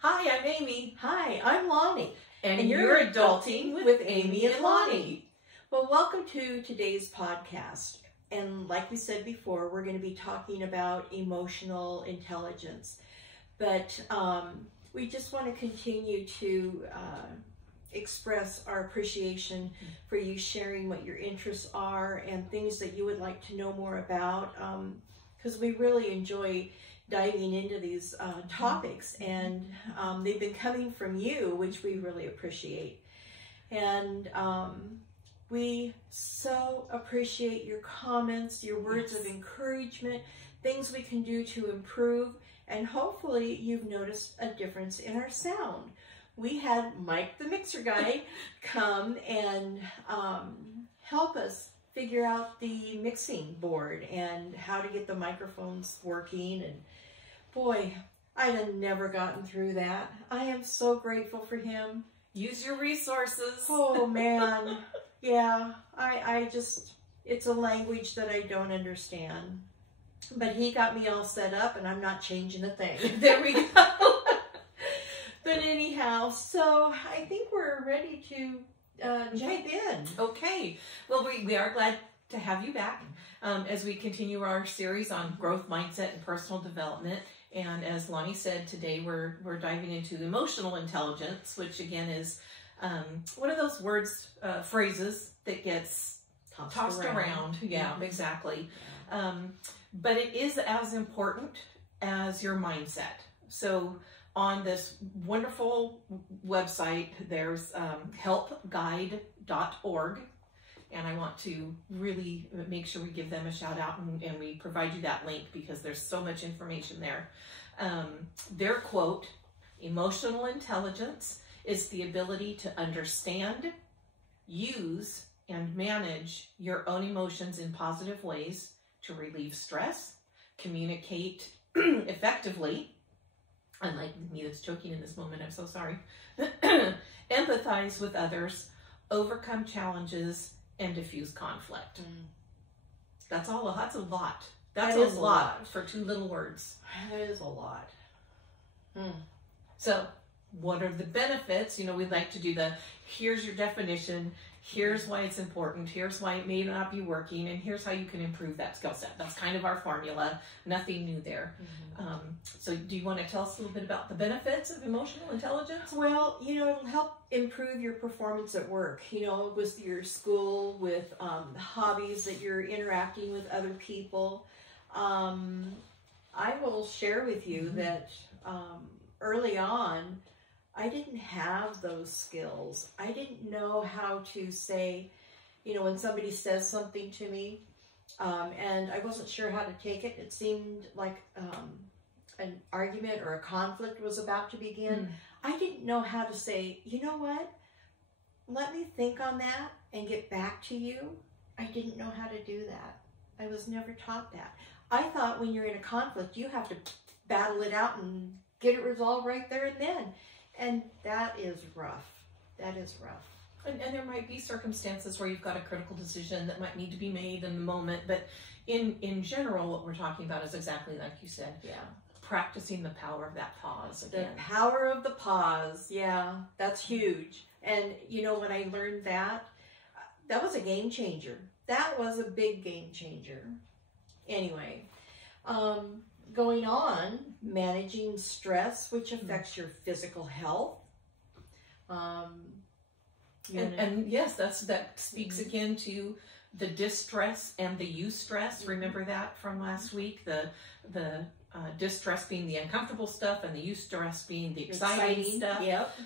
Hi, I'm Amy. Hi, I'm Lonnie. And you're Adulting with Amy and Lonnie. Well, welcome to today's podcast. And like we said before, we're going to be talking about emotional intelligence. But we just want to continue to express our appreciation for you sharing what your interests are and things that you would like to know more about. Because we really enjoy diving into these topics, and they've been coming from you, which we really appreciate. And we so appreciate your comments, your words of encouragement, things we can do to improve, and hopefully you've noticed a difference in our sound. We had Mike, the mixer guy, come and help us figure out the mixing board and how to get the microphones working. And boy, I'd have never gotten through that. I am so grateful for him. Use your resources. Oh man, yeah, I just, it's a language that I don't understand. But he got me all set up and I'm not changing a thing. There we go. But anyhow, so I think we're ready to jump in. Okay. Well, we are glad to have you back as we continue our series on growth mindset and personal development. And as Lonnie said, today we're diving into emotional intelligence, which again is one of those words, phrases that gets tossed around. Yeah, exactly. But it is as important as your mindset. So on this wonderful website, there's helpguide.org. And I want to really make sure we give them a shout out and we provide you that link because there's so much information there. Their quote, emotional intelligence is the ability to understand, use, and manage your own emotions in positive ways to relieve stress, communicate effectively, unlike me that's choking in this moment, I'm so sorry, empathize with others, overcome challenges, and diffuse conflict. That's all. That's a lot. That's a lot for two little words. That is a lot. So what are the benefits? You know, we'd like to do here's your definition, here's why it's important, here's why it may not be working, and here's how you can improve that skill set. That's kind of our formula. Nothing new there. So do you want to tell us a little bit about the benefits of emotional intelligence? Well, you know, it'll help improve your performance at work, you know, with your school, with hobbies that you're interacting with other people. I will share with you that early on, I didn't have those skills. I didn't know how to say, you know, when somebody says something to me, and I wasn't sure how to take it. It seemed like an argument or a conflict was about to begin. I didn't know how to say, you know what, let me think on that and get back to you. I didn't know how to do that. I was never taught that. I thought when you're in a conflict, you have to battle it out and get it resolved right there and then. And that is rough. That is rough. And there might be circumstances where you've got a critical decision that might need to be made in the moment. But in general, what we're talking about is exactly like you said. Yeah. Practicing the power of that pause again. The power of the pause. Yeah, that's huge. And you know, when I learned that was a game changer. That was a big game changer. Anyway, going on, managing stress, which affects your physical health. And yes, that speaks again to the distress and the eustress. Remember that from last week? The distress being the uncomfortable stuff and the eustress being the exciting stuff. Yep.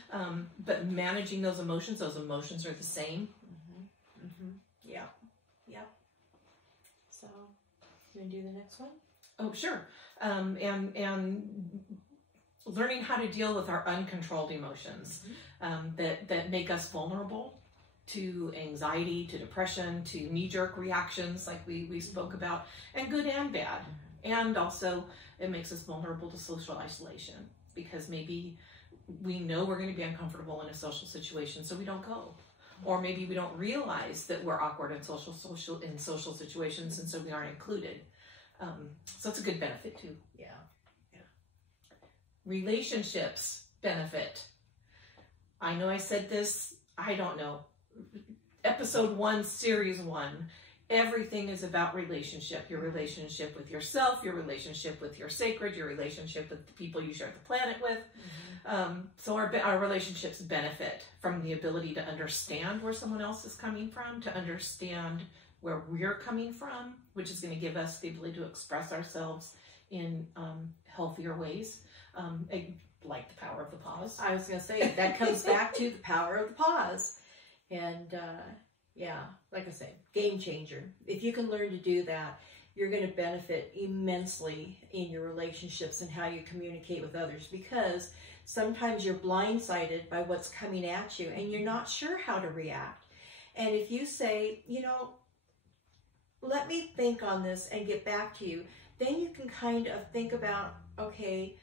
But managing those emotions are the same. Yeah. Yep. So, you want to do the next one? Oh, sure. And learning how to deal with our uncontrolled emotions that make us vulnerable to anxiety, to depression, to knee-jerk reactions like we spoke about, and good and bad. And also it makes us vulnerable to social isolation because maybe we know we're going to be uncomfortable in a social situation, so we don't go. Or maybe we don't realize that we're awkward in social situations, and so we aren't included. So it's a good benefit too. Yeah. Relationships benefit. I know I said this, I don't know, episode 1, series 1. Everything is about relationship. Your relationship with yourself, your relationship with your sacred, your relationship with the people you share the planet with. So our relationships benefit from the ability to understand where someone else is coming from, to understand where we're coming from, which is going to give us the ability to express ourselves in healthier ways, like the power of the pause. I was going to say, that comes back to the power of the pause. And yeah, like I say, game changer. If you can learn to do that, you're going to benefit immensely in your relationships and how you communicate with others, because sometimes you're blindsided by what's coming at you and you're not sure how to react. And if you say, you know, let me think on this and get back to you, then you can kind of think about, okay,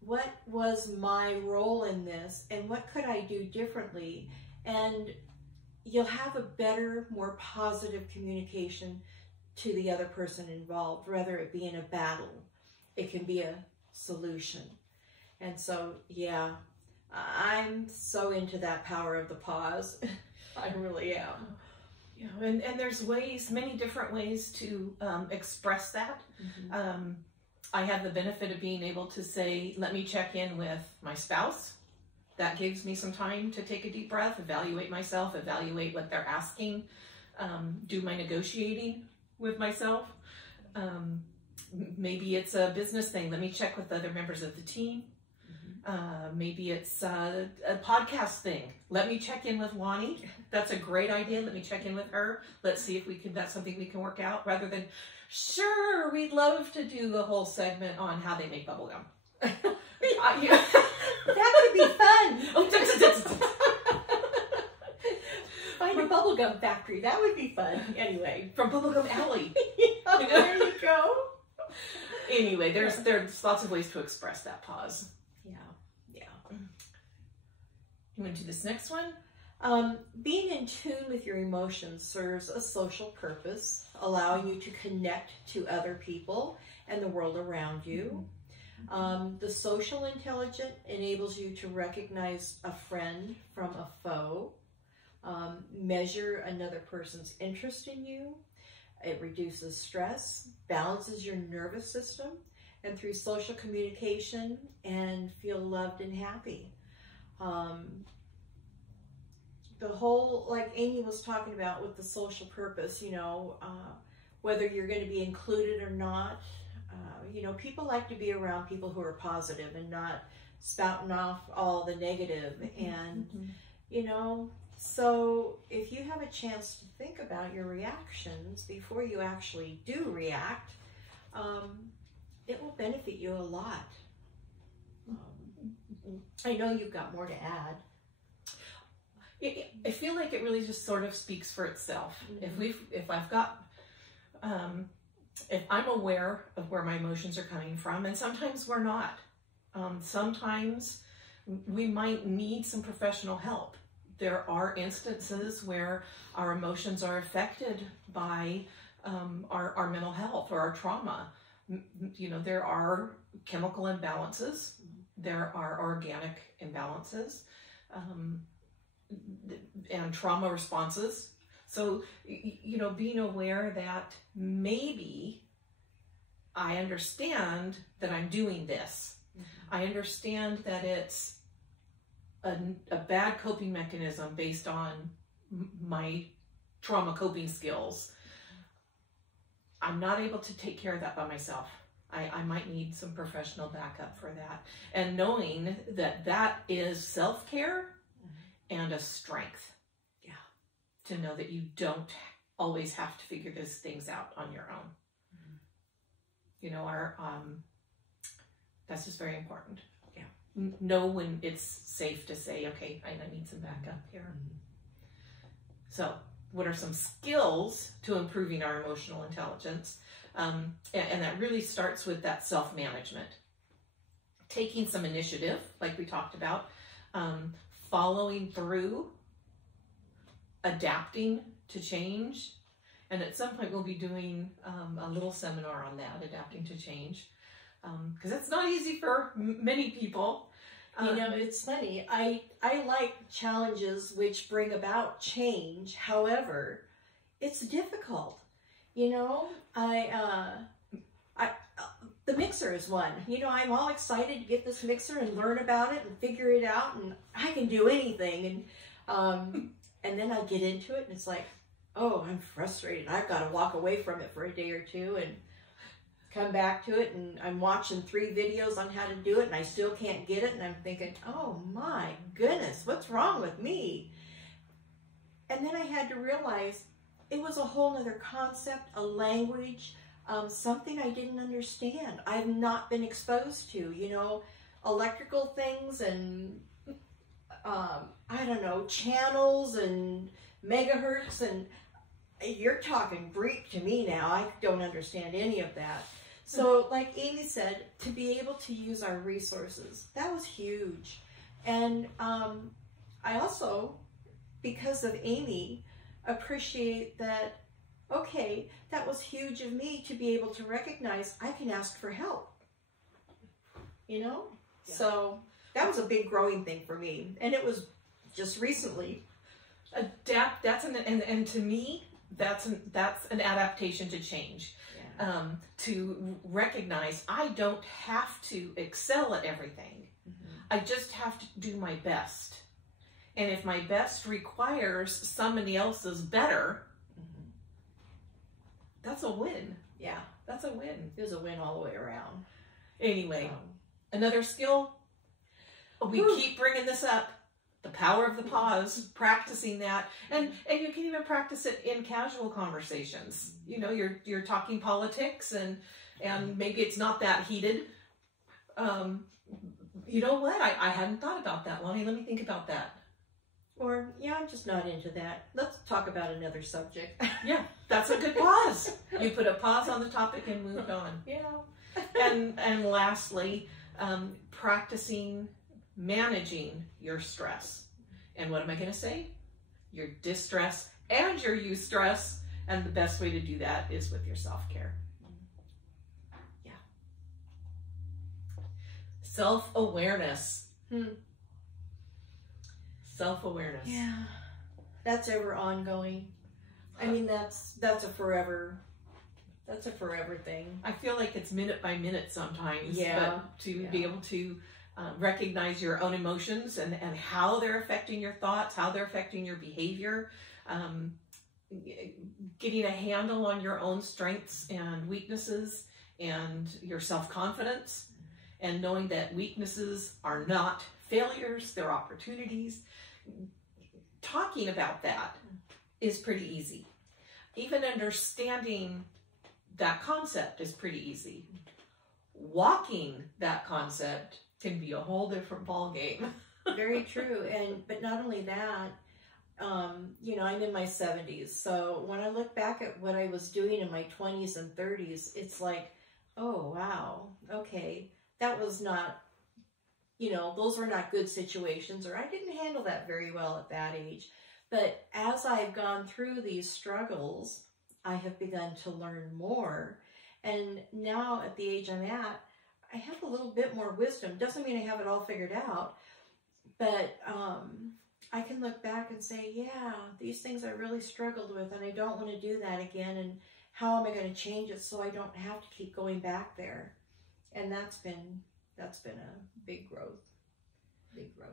what was my role in this and what could I do differently? And you'll have a better, more positive communication to the other person involved, whether it be in a battle, it can be a solution. And so, yeah, I'm so into that power of the pause. I really am. Yeah, and there's ways, many different ways to express that. I have the benefit of being able to say, let me check in with my spouse. That gives me some time to take a deep breath, evaluate myself, evaluate what they're asking, do my negotiating with myself. Maybe it's a business thing. Let me check with other members of the team. Maybe it's a podcast thing. Let me check in with Lonnie. That's a great idea. Let me check in with her. Let's see if we can, that's something we can work out, rather than, sure, we'd love to do the whole segment on how they make bubble gum. That could be fun. Find a bubblegum factory. That would be fun. Anyway, from Bubblegum Alley. Yeah, there you go. Anyway, there's lots of ways to express that pause. Yeah. You want to do this next one? Being in tune with your emotions serves a social purpose, allowing you to connect to other people and the world around you. The social intelligence enables you to recognize a friend from a foe, measure another person's interest in you. It reduces stress, balances your nervous system, and through social communication and feel loved and happy. The whole, like Amy was talking about with the social purpose, you know, whether you're going to be included or not, you know, people like to be around people who are positive and not spouting off all the negative. And, you know, so if you have a chance to think about your reactions before you actually do react, it will benefit you a lot. I know you've got more to add. I feel like it really just sort of speaks for itself. If I'm aware of where my emotions are coming from, and sometimes we're not. Sometimes we might need some professional help. There are instances where our emotions are affected by our mental health or our trauma. You know, there are chemical imbalances. There are organic imbalances. And trauma responses. So, you know, being aware that maybe I understand that I'm doing this. I understand that it's a bad coping mechanism based on my trauma coping skills. I'm not able to take care of that by myself. I might need some professional backup for that. And knowing that that is self-care and a strength. Yeah. To know that you don't always have to figure those things out on your own. You know, that's just very important. Yeah. Know when it's safe to say, okay, I need some backup here. So what are some skills to improving our emotional intelligence? And that really starts with that self-management. Taking some initiative, like we talked about, following through, adapting to change. And at some point we'll be doing a little seminar on that, adapting to change. Because it's not easy for many people. You know, it's funny. I like challenges which bring about change. However, it's difficult. You know, the mixer is one. You know, I'm all excited to get this mixer and learn about it and figure it out, and I can do anything. And then I get into it, and it's like, oh, I'm frustrated. I've got to walk away from it for a day or two and come back to it, and I'm watching 3 videos on how to do it, and I still can't get it, and I'm thinking, oh my goodness, what's wrong with me? And then I had to realize it was a whole other concept, a language, something I didn't understand. I've not been exposed to, you know, electrical things and, I don't know, channels and megahertz, and you're talking Greek to me now. I don't understand any of that. So like Amy said, to be able to use our resources, that was huge. And I also, because of Amy, appreciate that, okay, that was huge of me to be able to recognize I can ask for help, you know? Yeah. So that was a big growing thing for me. And it was just recently. And to me, that's an adaptation to change. Yeah. To recognize I don't have to excel at everything. Mm-hmm. I just have to do my best. And if my best requires somebody else's better, mm-hmm. that's a win. Yeah, that's a win. It was a win all the way around. Anyway, another skill, we keep bringing this up, the power of the pause, practicing that. And you can even practice it in casual conversations. You know, you're talking politics and maybe it's not that heated. You know what? I hadn't thought about that, Lonnie. Let me think about that. Or, yeah, I'm just not into that. Let's talk about another subject. Yeah, that's a good pause. You put a pause on the topic and moved on. Yeah. And lastly, practicing managing your stress. And what am I going to say? Your distress and your eustress. And the best way to do that is with your self-care. Yeah. Self-awareness. Self-awareness. Yeah. That's ever ongoing. I mean, that's a forever thing. I feel like it's minute by minute sometimes. Yeah. But to be able to recognize your own emotions and how they're affecting your thoughts, how they're affecting your behavior, getting a handle on your own strengths and weaknesses and your self-confidence, and knowing that weaknesses are not failures, they're opportunities. Talking about that is pretty easy. Even understanding that concept is pretty easy. Walking that concept can be a whole different ballgame. Very true. But not only that, you know, I'm in my 70s. So when I look back at what I was doing in my 20s and 30s, it's like, oh, wow, okay, that was not, you know, those were not good situations, or I didn't handle that very well at that age. But as I've gone through these struggles, I have begun to learn more. And now at the age I'm at, I have a little bit more wisdom. Doesn't mean I have it all figured out, but I can look back and say, yeah, these things I really struggled with, and I don't want to do that again. And how am I going to change it so I don't have to keep going back there? And that's been a big growth. Big growth.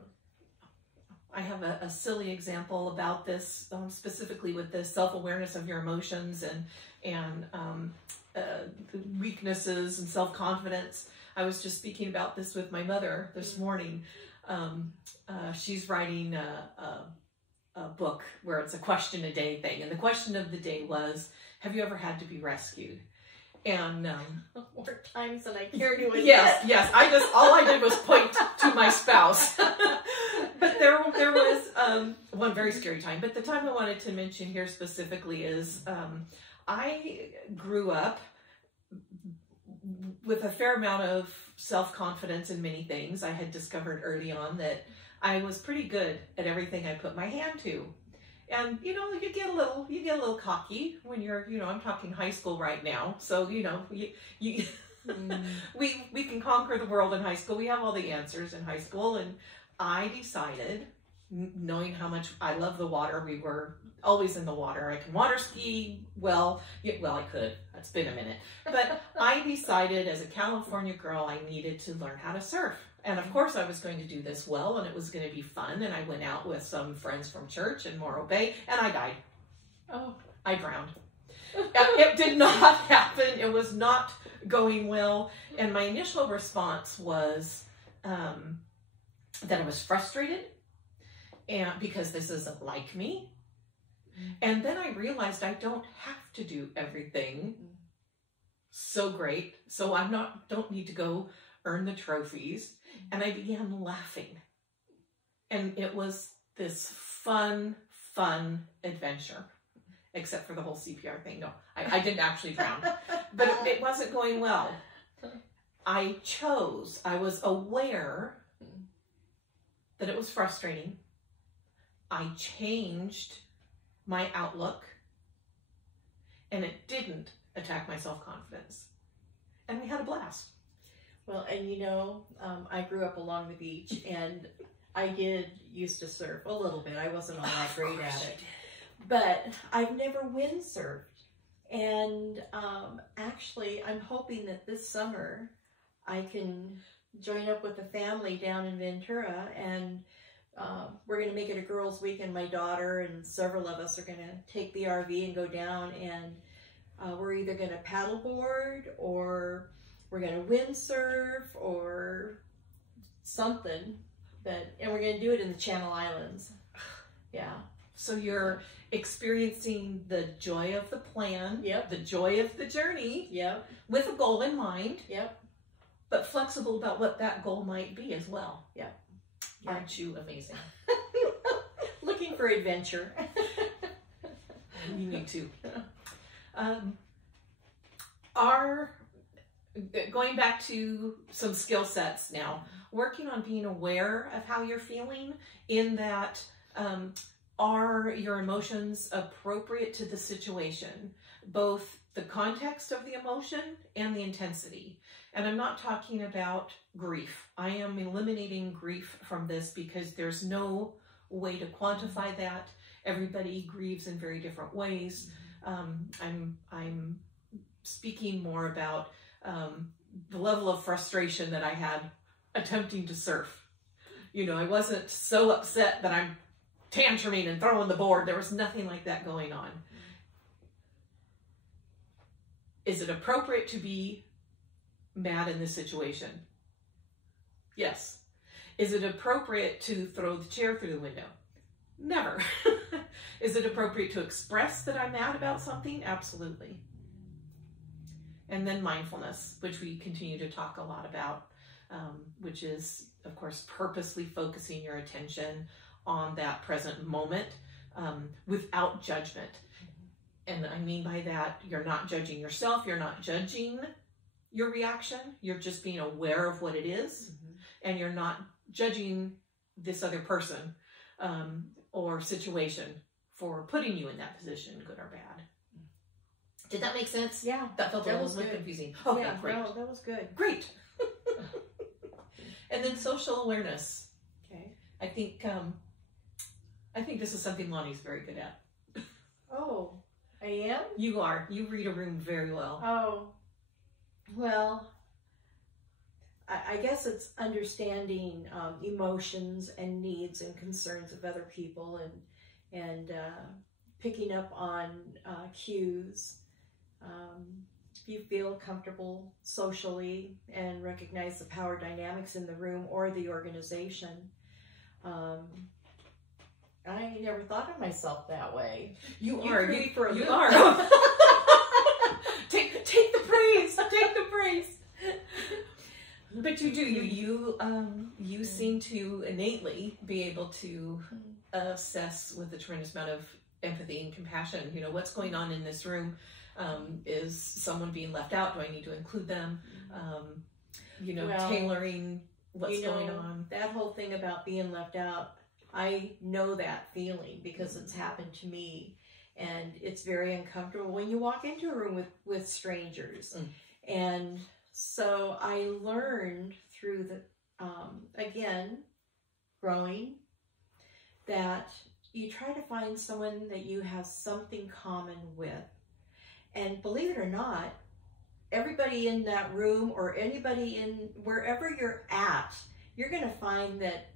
I have a silly example about this, specifically with the self-awareness of your emotions and weaknesses and self-confidence. I was just speaking about this with my mother this morning. She's writing a book where it's a question a day thing. And the question of the day was, have you ever had to be rescued? And more times than I care to admit. Yes. All I did was point to my spouse. But there was one very scary time. But the time I wanted to mention here specifically is I grew up with a fair amount of self-confidence in many things. I had discovered early on that I was pretty good at everything I put my hand to. And, you know, you get a little cocky when you're, you know, I'm talking high school right now. So, you know, you We can conquer the world in high school. We have all the answers in high school. And I decided, knowing how much I love the water, we were always in the water. I can water ski. Well, I could. It's been a minute. But I decided as a California girl, I needed to learn how to surf. And of course I was going to do this well, and it was going to be fun. And I went out with some friends from church in Morro Bay, and I died. Oh. I drowned. It did not happen. It was not going well. And my initial response was that I was frustrated and because this isn't like me. And then I realized I don't have to do everything so great. So don't need to go earn the trophies. And I began laughing. And it was this fun adventure. Except for the whole CPR thing. No, I didn't actually drown. But it wasn't going well. I was aware that it was frustrating. I changed my outlook. And it didn't attack my self-confidence. And we had a blast. Well, and I grew up along the beach, and I used to surf a little bit. I wasn't all that great at it. But I've never windsurfed. And actually, I'm hoping that this summer I can join up with the family down in Ventura, and we're going to make it a girls' weekend. My daughter and several of us are going to take the RV and go down, and we're either going to paddleboard, or we're going to windsurf, or something. And we're going to do it in the Channel Islands. Yeah. So you're experiencing the joy of the plan, yep, the joy of the journey, yep, with a goal in mind, yep, but flexible about what that goal might be as well. Yep. Aren't you amazing? Looking for adventure. You need to. Going back to some skill sets now, working on being aware of how you're feeling, in that are your emotions appropriate to the situation, both the context of the emotion and the intensity. And I'm not talking about grief. I am eliminating grief from this because there's no way to quantify that. Everybody grieves in very different ways. I'm speaking more about the level of frustration that I had attempting to surf. I wasn't so upset that I'm tantruming and throwing the board. There was nothing like that going on. Is it appropriate to be mad in this situation? Yes. Is it appropriate to throw the chair through the window? Never. Is it appropriate to express that I'm mad about something? Absolutely. And then mindfulness, which we continue to talk a lot about, which is, of course, purposely focusing your attention on that present moment without judgment. And I mean by that, you're not judging yourself, you're not judging your reaction, you're just being aware of what it is, and you're not judging this other person or situation for putting you in that position, good or bad. Did that make sense? Yeah. That felt a little bit confusing. Oh, yeah, great. No, that was good. Great. And then social awareness. Okay. I think this is something Lonnie's very good at. Oh, I am? You are. You read a room very well. Oh, well, I guess it's understanding emotions and needs and concerns of other people, and picking up on cues. If you feel comfortable socially and recognize the power dynamics in the room or the organization. I never thought of myself that way. You are. Take the praise. Take the praise. But you do. You seem to innately be able to assess with a tremendous amount of empathy and compassion. What's going on in this room. Is someone being left out? Do I need to include them? Tailoring what's going on. That whole thing about being left out, I know that feeling because it's happened to me, and it's very uncomfortable when you walk into a room with strangers, and So I learned through the, again, growing, that you try to find someone that you have something common with. And believe it or not, everybody in that room or anybody in wherever you're at, you're going to find that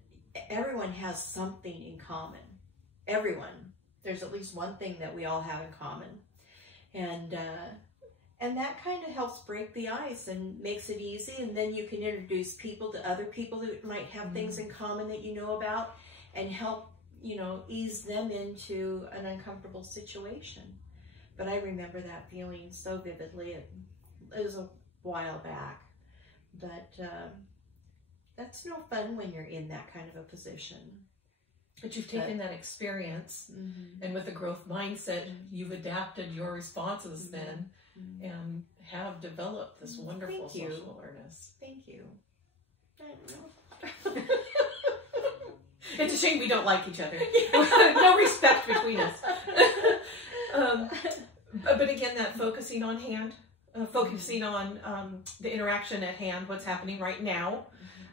everyone has something in common. Everyone. There's at least one thing that we all have in common. And that kind of helps break the ice and makes it easy. And then you can introduce people to other people that might have things in common that you know about, and help, you know, ease them into an uncomfortable situation. But I remember that feeling so vividly. It was a while back. But that's no fun when you're in that kind of a position. But you've taken that experience, and with a growth mindset, you've adapted your responses then, and have developed this wonderful social awareness. Thank you. It's a shame we don't like each other. No respect between us. But again, that focusing on hand, focusing on the interaction at hand, what's happening right now,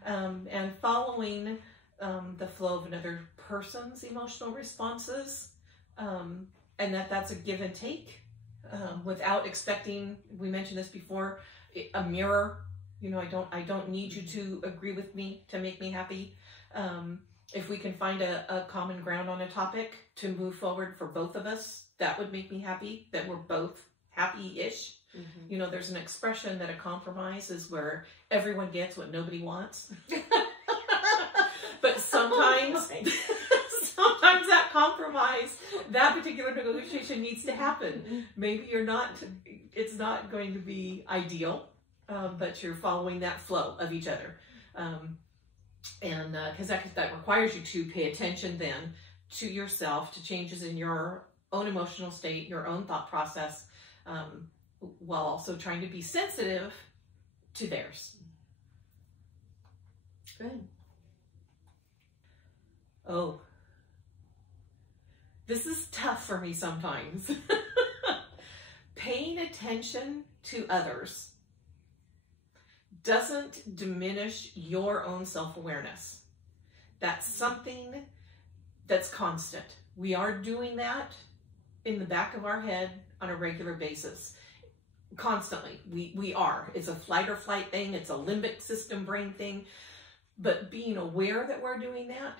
and following the flow of another person's emotional responses, and that's a give and take, without expecting, we mentioned this before, a mirror. You know, I don't need you to agree with me to make me happy. If we can find a common ground on a topic to move forward for both of us, that would make me happy, that we're both happy-ish. You know, there's an expression that a compromise is where everyone gets what nobody wants. But sometimes, sometimes that compromise, that particular negotiation needs to happen. Maybe it's not going to be ideal, but you're following that flow of each other. And because that requires you to pay attention then to yourself, to changes in your own emotional state, your own thought process, while also trying to be sensitive to theirs. Good. Oh, this is tough for me sometimes. Paying attention to others doesn't diminish your own self-awareness. That's something that's constant. We are doing that in the back of our head on a regular basis. Constantly. We are. It's a flight or flight thing. It's a limbic system brain thing. But being aware that we're doing that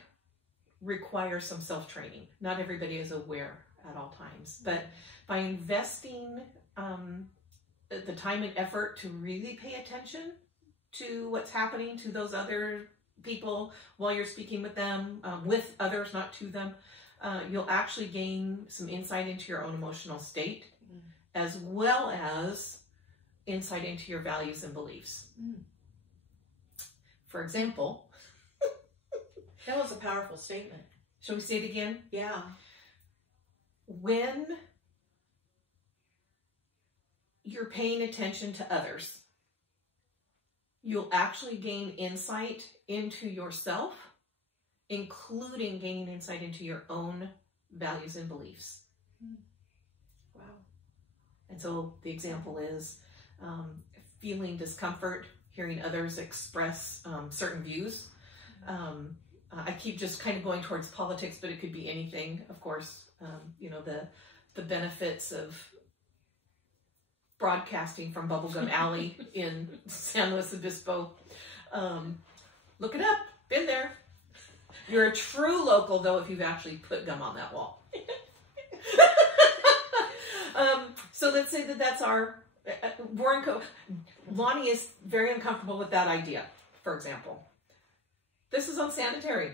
requires some self-training. Not everybody is aware at all times. But by investing the time and effort to really pay attention to what's happening to those other people while you're speaking with them, with others, not to them, you'll actually gain some insight into your own emotional state, as well as insight into your values and beliefs. For example, that was a powerful statement. Shall we say it again? Yeah. When you're paying attention to others, you'll actually gain insight into yourself, including gaining insight into your own values and beliefs. Wow. And so the example is feeling discomfort, hearing others express certain views. I keep just kind of going towards politics, but it could be anything, of course. You know, the benefits of broadcasting from Bubblegum Alley in San Luis Obispo. Look it up. Been there. You're a true local, though, if you've actually put gum on that wall. So let's say that's our... Lonnie is very uncomfortable with that idea, for example. This is unsanitary.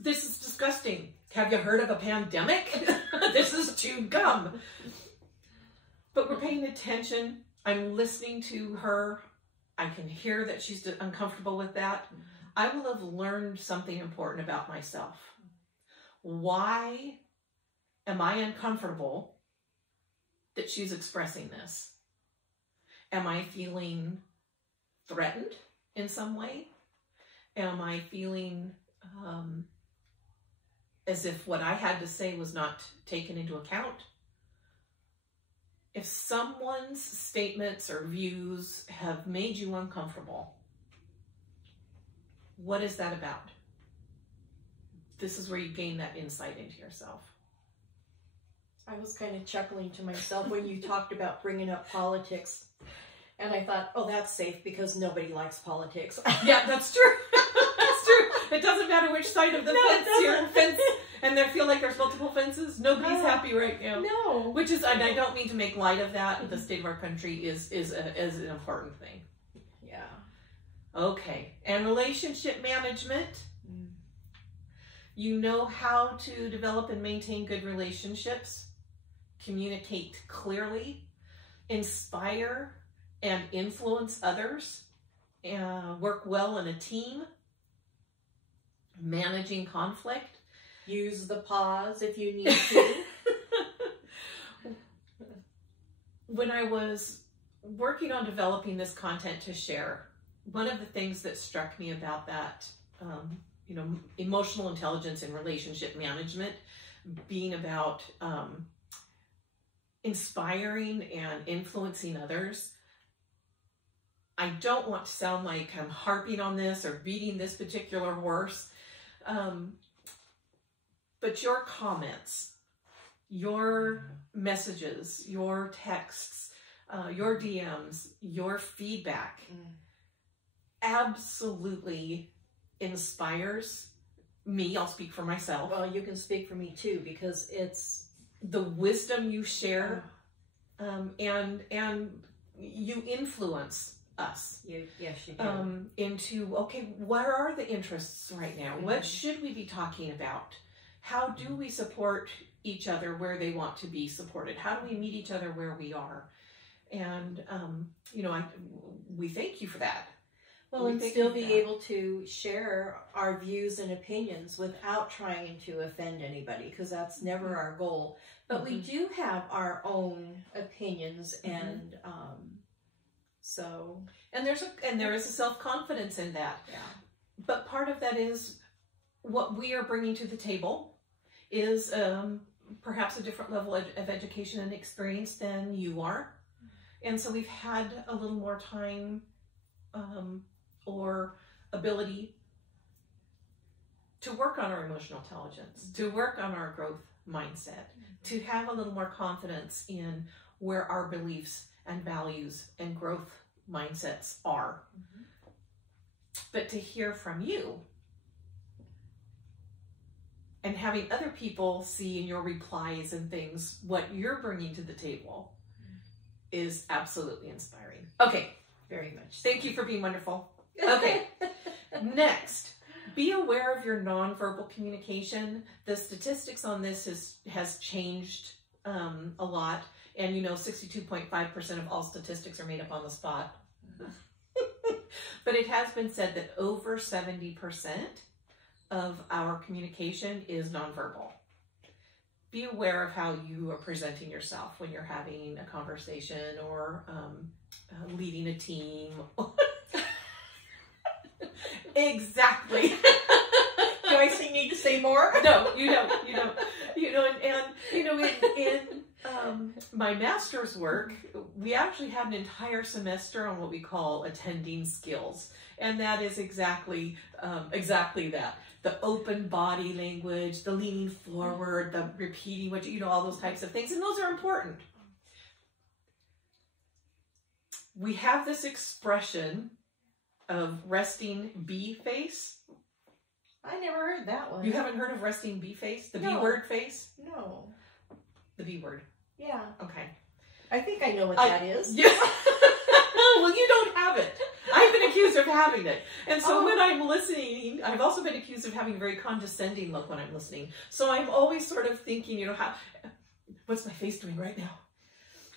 This is disgusting. Have you heard of a pandemic? This is chewed gum. But we're paying attention. I'm listening to her. I can hear that she's uncomfortable with that. I will have learned something important about myself. Why am I uncomfortable that she's expressing this? Am I feeling threatened in some way? Am I feeling as if what I had to say was not taken into account? if someone's statements or views have made you uncomfortable, what is that about? This is where you gain that insight into yourself. I was kind of chuckling to myself when you talked about bringing up politics. And I thought, oh, that's safe because nobody likes politics. Yeah, that's true. That's true. It doesn't matter which side of the fence, and they feel like there's multiple fences. Nobody's happy right now. No. Which is, and I don't mean to make light of that. The state of our country is an important thing. Yeah. Okay. And relationship management. You know how to develop and maintain good relationships, communicate clearly, inspire and influence others, work well in a team, managing conflict. Use the pause if you need to. When I was working on developing this content to share, one of the things that struck me about that, emotional intelligence and relationship management being about inspiring and influencing others. I don't want to sound like I'm harping on this or beating this particular horse, but your comments, your messages, your texts, your DMs, your feedback absolutely inspires me. I'll speak for myself. Well, you can speak for me too, because it's the wisdom you share, and you influence us. Yes, you do. Into, okay, what are the interests right now? What should we be talking about? How do we support each other where they want to be supported? How do we meet each other where we are? And we thank you for that. Well, and still be able to share our views and opinions without trying to offend anybody, because that's never our goal. But we do have our own opinions, and there is a self-confidence in that. Yeah. But part of that is what we are bringing to the table is perhaps a different level of education and experience than you are, and so we've had a little more time or ability to work on our emotional intelligence, to work on our growth mindset, to have a little more confidence in where our beliefs and values and growth mindsets are. But to hear from you and having other people see in your replies and things what you're bringing to the table is absolutely inspiring. Okay. Very much. Thank you for being wonderful. Okay. Next, be aware of your nonverbal communication. The statistics on this has changed a lot. And 62.5% of all statistics are made up on the spot. But it has been said that over 70% of our communication is nonverbal. Be aware of how you are presenting yourself when you're having a conversation or leading a team. Exactly. Do I need to say more? No, you don't. In my master's work, we actually had an entire semester on what we call attending skills, and that is exactly that. The open body language, the leaning forward, the repeating what all those types of things, and those are important. We have this expression of resting bee face. I never heard that one. You haven't heard of resting bee face? The No. B word face? No. The B word. Yeah. Okay. I think I know what that is. Yeah. Well, you don't have it. I've been accused of having it. And so when I'm listening, I've also been accused of having a very condescending look when I'm listening. So I'm always sort of thinking, what's my face doing right now?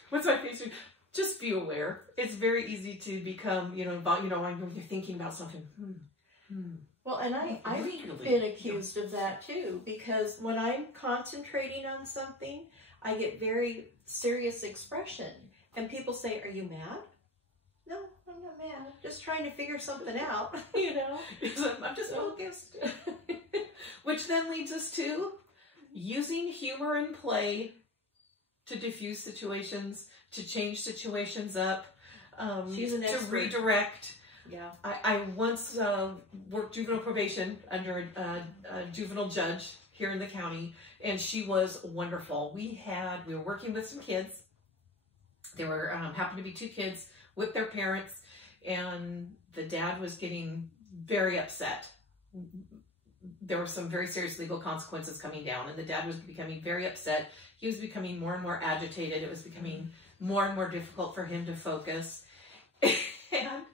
What's my face doing? Just be aware. It's very easy to become, when you're thinking about something. Well, and I've been accused of that too, because when I'm concentrating on something, I get very serious expression. And people say, are you mad? No, I'm not mad. I'm just trying to figure something out, I'm just focused. Which then leads us to using humor and play to diffuse situations, to change situations up, She's an to expert. redirect. Yeah. I once worked juvenile probation under a juvenile judge here in the county, and she was wonderful. We were working with some kids. There were happened to be 2 kids with their parents, and the dad was getting very upset. There were some very serious legal consequences coming down, and the dad was becoming very upset. He was becoming more and more agitated. It was becoming more and more difficult for him to focus. And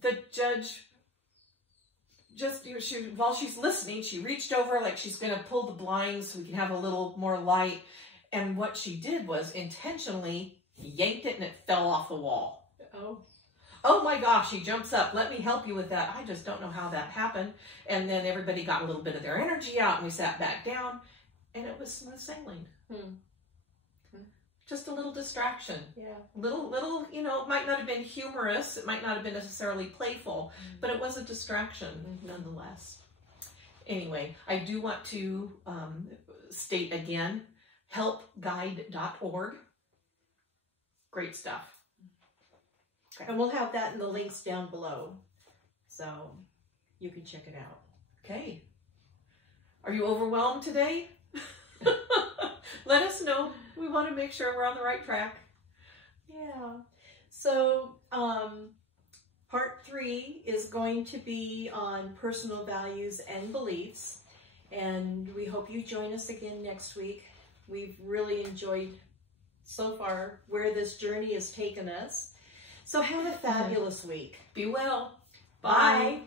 the judge just, while she's listening, she reached over like she's going to pull the blinds so we can have a little more light. And what she did was intentionally yanked it, and it fell off the wall. Oh my gosh, he jumps up. Let me help you with that. I just don't know how that happened. And then everybody got a little bit of their energy out, and we sat back down, and it was smooth sailing. Just a little distraction. Yeah. Little, you know, it might not have been humorous. It might not have been necessarily playful, but it was a distraction nonetheless. Anyway, I do want to state again, helpguide.org. Great stuff. Okay. And we'll have that in the links down below, so you can check it out. Okay. Are you overwhelmed today? Let us know. We want to make sure we're on the right track. Yeah. So part 3 is going to be on personal values and beliefs, and we hope you join us again next week. We've really enjoyed so far where this journey has taken us. So have a fabulous week. Be well. Bye. Bye.